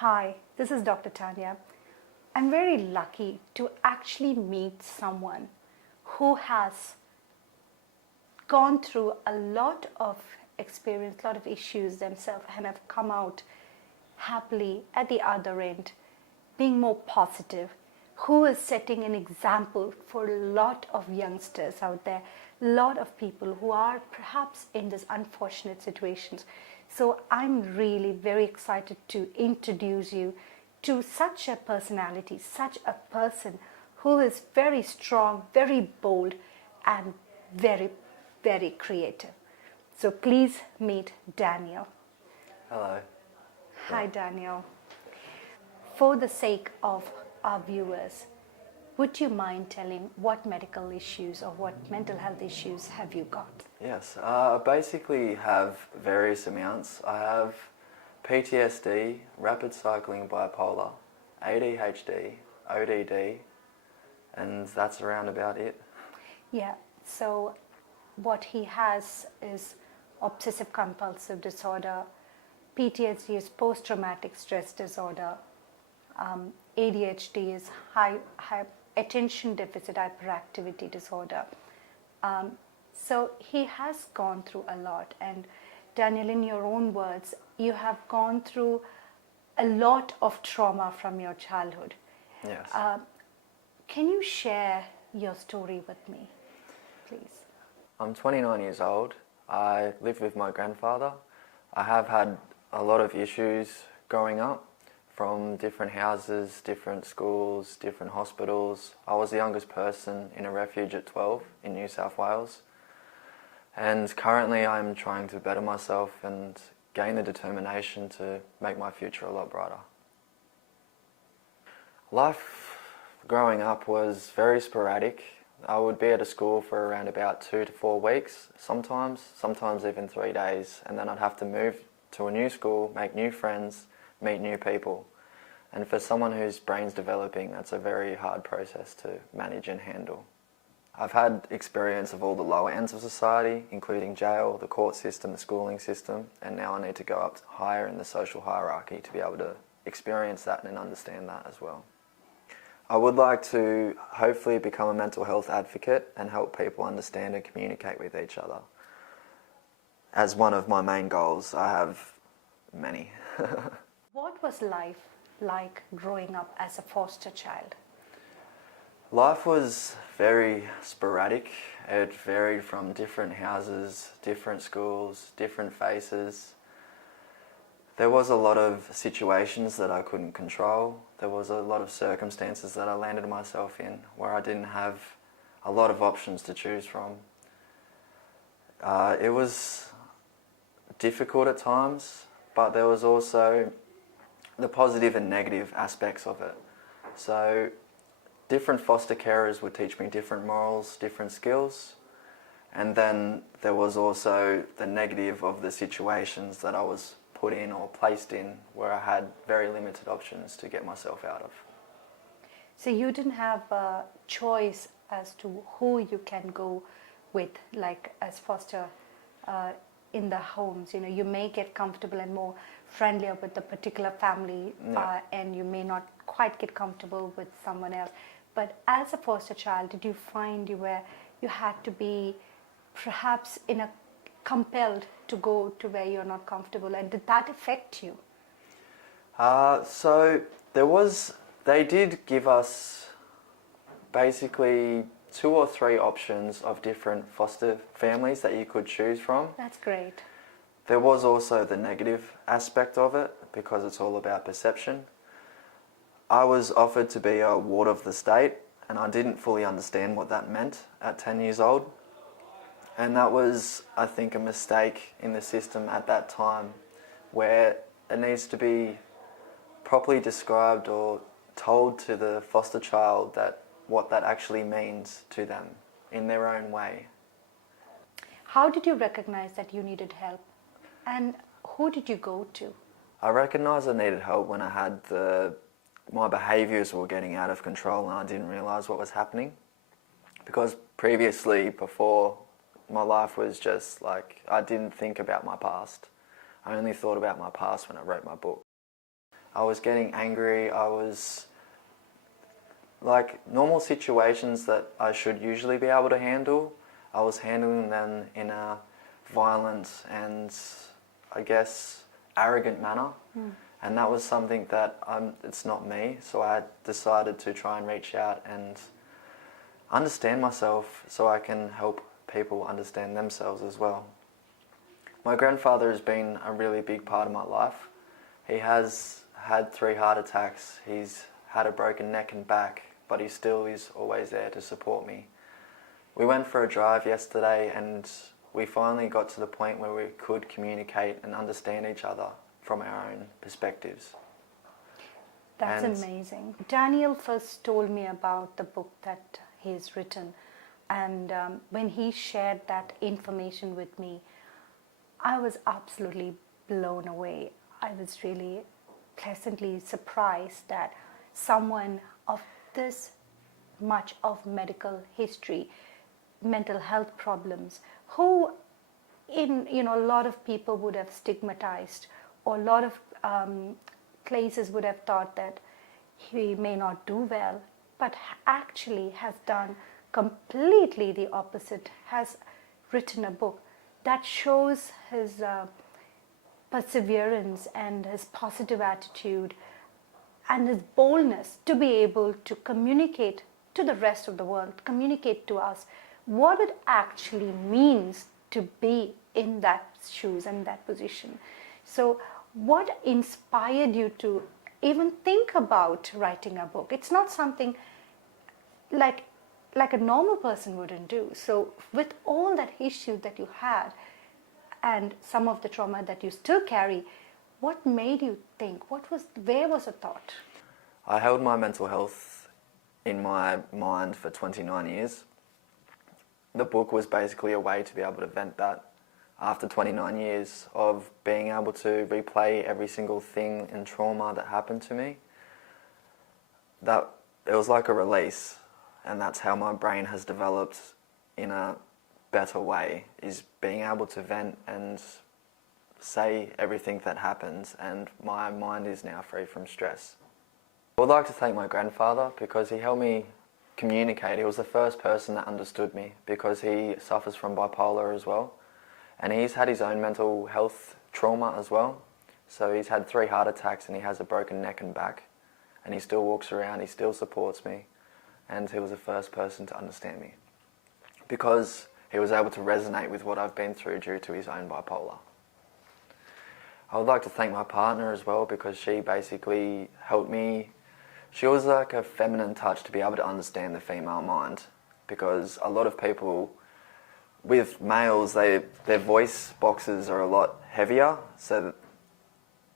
Hi, this is Dr. Tanya. I'm very lucky to actually meet someone who has gone through a lot of experience, a lot of issues themselves, and have come out happily at the other end, being more positive, who is setting an example for a lot of youngsters out there, a lot of people who are perhaps in this unfortunate situations. So I'm really very excited to introduce you to such a personality, such a person who is very strong, very bold, and very, very creative. So please meet Daniel. Hello. Hi, Daniel. For the sake of our viewers, would you mind telling what medical issues or what mental health issues have you got? Yes, I basically have various amounts. I have PTSD, rapid cycling bipolar, ADHD, ODD, and that's around about it. Yeah, so what he has is obsessive compulsive disorder, PTSD is post traumatic stress disorder, ADHD is high attention deficit hyperactivity disorder. So he has gone through a lot. And Daniel, in your own words, you have gone through a lot of trauma from your childhood. Yes. Can you share your story with me, please? I'm 29 years old. I live with my grandfather. I have had a lot of issues growing up from different houses, different schools, different hospitals. I was the youngest person in a refuge at 12 in New South Wales. And currently I'm trying to better myself and gain the determination to make my future a lot brighter. Life growing up was very sporadic. I would be at a school for around about 2 to 4 weeks, sometimes even 3 days, and then I'd have to move to a new school, make new friends, meet new people. And for someone whose brain's developing, that's a very hard process to manage and handle. I've had experience of all the lower ends of society, including jail, the court system, the schooling system, and now I need to go up higher in the social hierarchy to be able to experience that and understand that as well. I would like to hopefully become a mental health advocate and help people understand and communicate with each other. As one of my main goals, I have many. What was life like growing up as a foster child? Life was very sporadic. It varied from different houses, different schools, different faces. There was a lot of situations that I couldn't control. There was a lot of circumstances that I landed myself in where I didn't have a lot of options to choose from. It was difficult at times, but there was also the positive and negative aspects of it. So different foster carers would teach me different morals, different skills, and then there was also the negative of the situations that I was put in or placed in where I had very limited options to get myself out of. So you didn't have a choice as to who you can go with, like as foster in the homes. You know, you may get comfortable and more friendlier with the particular family, and you may not quite get comfortable with someone else. But as a foster child, did you find you had to be perhaps compelled to go to where you're not comfortable, and did that affect you? So they did give us basically 2 or 3 options of different foster families that you could choose from. That's great. There was also the negative aspect of it because it's all about perception. I was offered to be a ward of the state and I didn't fully understand what that meant at 10 years old. And that was, I think, a mistake in the system at that time where it needs to be properly described or told to the foster child that what that actually means to them in their own way. How did you recognize that you needed help, and who did you go to? I recognised I needed help when I had my behaviours were getting out of control and I didn't realise what was happening. Because previously, before, my life was just like, I didn't think about my past. I only thought about my past when I wrote my book. I was getting angry. I was like normal situations that I should usually be able to handle. I was handling them in a violent and I guess arrogant manner. And that was something that it's not me. So I decided to try and reach out and understand myself so I can help people understand themselves as well. My grandfather has been a really big part of my life. He has had 3 heart attacks. He's had a broken neck and back, but he still is always there to support me. We went for a drive yesterday and we finally got to the point where we could communicate and understand each other from our own perspectives. That's amazing. Daniel first told me about the book that he's written, and when he shared that information with me, I was absolutely blown away. I was really pleasantly surprised that someone of this much of medical history, mental health problems, who a lot of people would have stigmatized, or a lot of places would have thought that he may not do well, but actually has done completely the opposite, has written a book that shows his perseverance and his positive attitude and his boldness to be able to communicate to the rest of the world, communicate to us what it actually means to be in that shoes and that position. So what inspired you to even think about writing a book? It's not something like a normal person wouldn't do. So with all that issue that you had and some of the trauma that you still carry, what made you think? Where was the thought? I held my mental health in my mind for 29 years. The book was basically a way to be able to vent that after 29 years of being able to replay every single thing and trauma that happened to me. That it was like a release, and that's how my brain has developed in a better way, is being able to vent and say everything that happens, and my mind is now free from stress. I would like to thank my grandfather because he helped me communicate. He was the first person that understood me because he suffers from bipolar as well, and he's had his own mental health trauma as well. So he's had 3 heart attacks and he has a broken neck and back, and he still walks around, he still supports me, and he was the first person to understand me because he was able to resonate with what I've been through due to his own bipolar. I would like to thank my partner as well because she basically helped me. She was like a feminine touch to be able to understand the female mind, because a lot of people with males, their voice boxes are a lot heavier, so that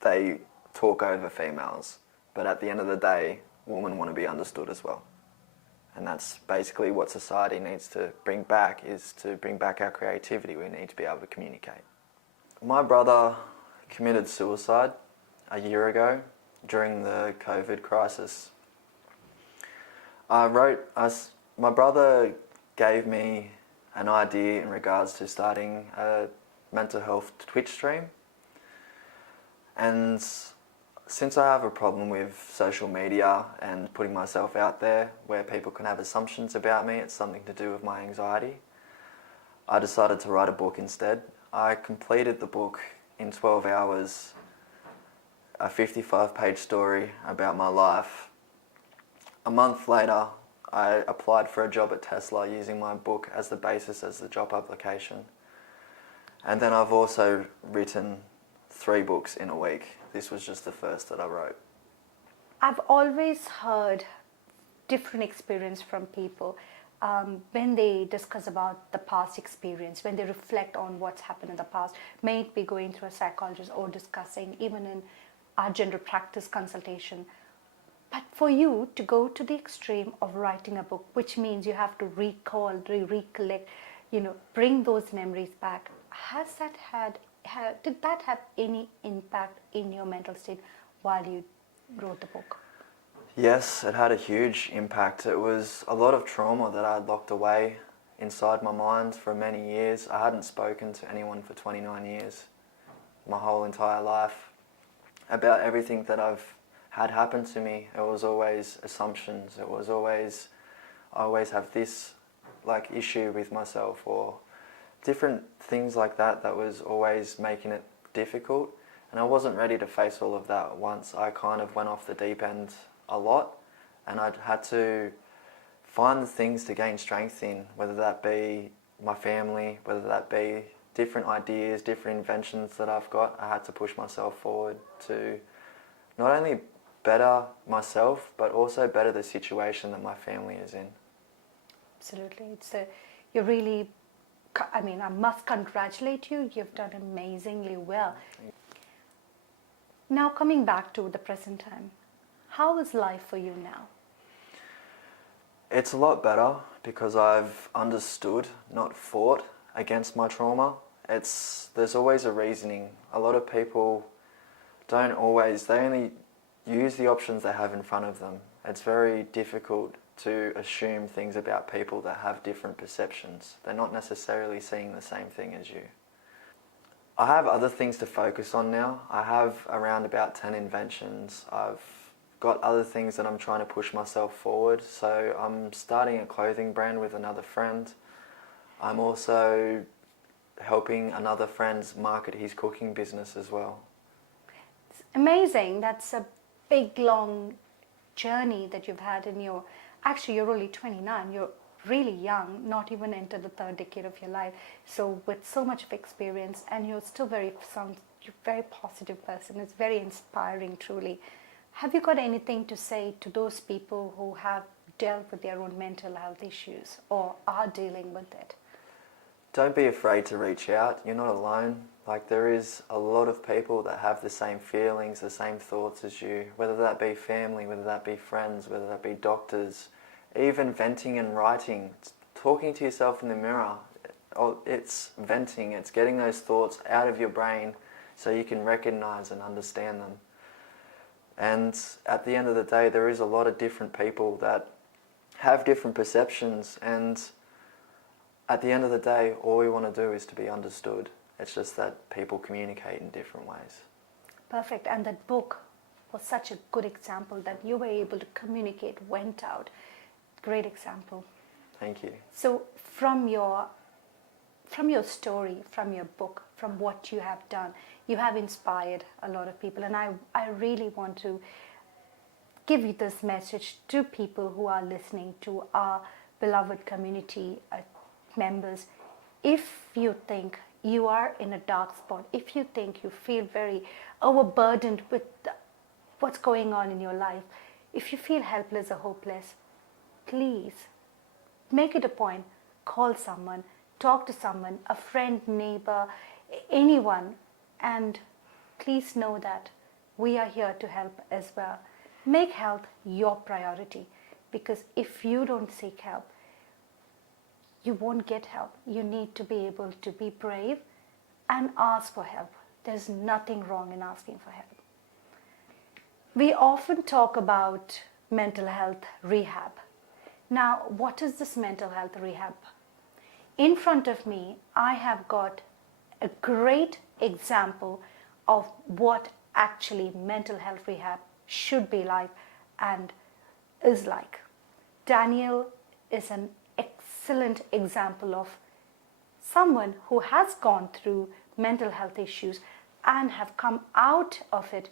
they talk over females. But at the end of the day, women want to be understood as well. And that's basically what society needs to bring back, is to bring back our creativity. We need to be able to communicate. My brother committed suicide a year ago during the COVID crisis. My brother gave me an idea in regards to starting a mental health Twitch stream. And since I have a problem with social media and putting myself out there where people can have assumptions about me, it's something to do with my anxiety, I decided to write a book instead. I completed the book in 12 hours, a 55-page story about my life. A month later, I applied for a job at Tesla using my book as the basis as the job application. And then I've also written 3 books in a week. This was just the first that I wrote. I've always heard different experience from people when they discuss about the past experience, when they reflect on what's happened in the past, may it be going through a psychologist or discussing even in our general practice consultation. But for you to go to the extreme of writing a book, which means you have to recall, recollect, bring those memories back, did that have any impact in your mental state while you wrote the book? Yes, it had a huge impact. It was a lot of trauma that I had locked away inside my mind for many years. I hadn't spoken to anyone for 29 years, my whole entire life, about everything that I've had happened to me, it was always assumptions. It was always, I always have this like issue with myself, or different things like that that was always making it difficult. And I wasn't ready to face all of that once. I kind of went off the deep end a lot, and I'd had to find the things to gain strength in, whether that be my family, whether that be different ideas, different inventions that I've got. I had to push myself forward to not only better myself, but also better the situation that my family is in. Absolutely. You're really, I mean, I must congratulate you. You've done amazingly well. Now, coming back to the present time, how is life for you now? It's a lot better because I've understood, not fought against my trauma. There's always a reasoning. A lot of people they only use the options they have in front of them. It's very difficult to assume things about people that have different perceptions. They're not necessarily seeing the same thing as you. I have other things to focus on now. I have around about 10 inventions. I've got other things that I'm trying to push myself forward. So I'm starting a clothing brand with another friend. I'm also helping another friend market his cooking business as well. It's amazing. That's a big, long journey that you've had in your... Actually, you're only 29. You're really young, not even entered the third decade of your life. So with so much of experience, and you're still you're a very positive person. It's very inspiring, truly. Have you got anything to say to those people who have dealt with their own mental health issues or are dealing with it? Don't be afraid to reach out. You're not alone. Like, there is a lot of people that have the same feelings, the same thoughts as you, whether that be family, whether that be friends, whether that be doctors, even venting and writing, talking to yourself in the mirror. It's venting, it's getting those thoughts out of your brain so you can recognize and understand them. And at the end of the day, there is a lot of different people that have different perceptions, and at the end of the day, all we want to do is to be understood. It's just that people communicate in different ways. Perfect. And that book was such a good example that you were able to communicate, went out. Great example. Thank you. So from your story, from your book, from what you have done, you have inspired a lot of people. And I really want to give you this message to people who are listening, to our beloved community members. If you think you are in a dark spot, if you think you feel very overburdened with what's going on in your life, if you feel helpless or hopeless, please make it a point, call someone, talk to someone, a friend, neighbor, anyone, and please know that we are here to help as well. Make health your priority, because if you don't seek help, you won't get help. You need to be able to be brave and ask for help. There's nothing wrong in asking for help. We often talk about mental health rehab. Now, what is this mental health rehab? In front of me, I have got a great example of what actually mental health rehab should be like and is like. Daniel is an excellent example of someone who has gone through mental health issues and have come out of it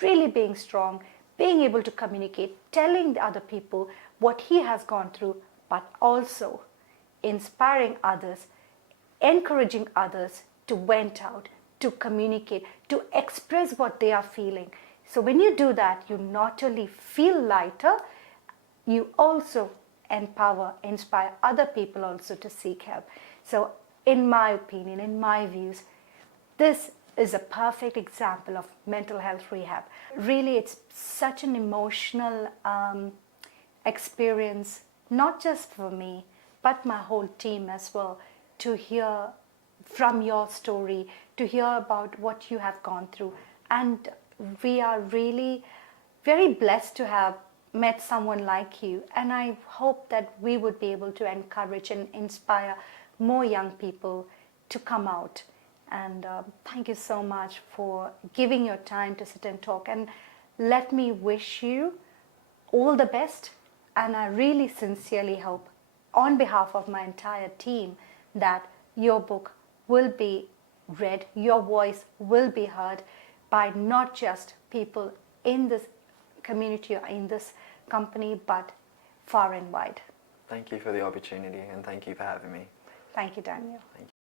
really being strong, being able to communicate, telling the other people what he has gone through, but also inspiring others, encouraging others to vent out, to communicate, to express what they are feeling. So when you do that, you not only feel lighter, you also empower, inspire other people also to seek help. So in my opinion, in my views, this is a perfect example of mental health rehab. Really, it's such an emotional experience, not just for me, but my whole team as well, to hear from your story, to hear about what you have gone through. And we are really very blessed to have met someone like you. And I hope that we would be able to encourage and inspire more young people to come out. And thank you so much for giving your time to sit and talk. And let me wish you all the best, and I really sincerely hope, on behalf of my entire team, that your book will be read, your voice will be heard by not just people in this community or in this company, but far and wide. Thank you for the opportunity, and thank you for having me. Thank you, Daniel. Thank you.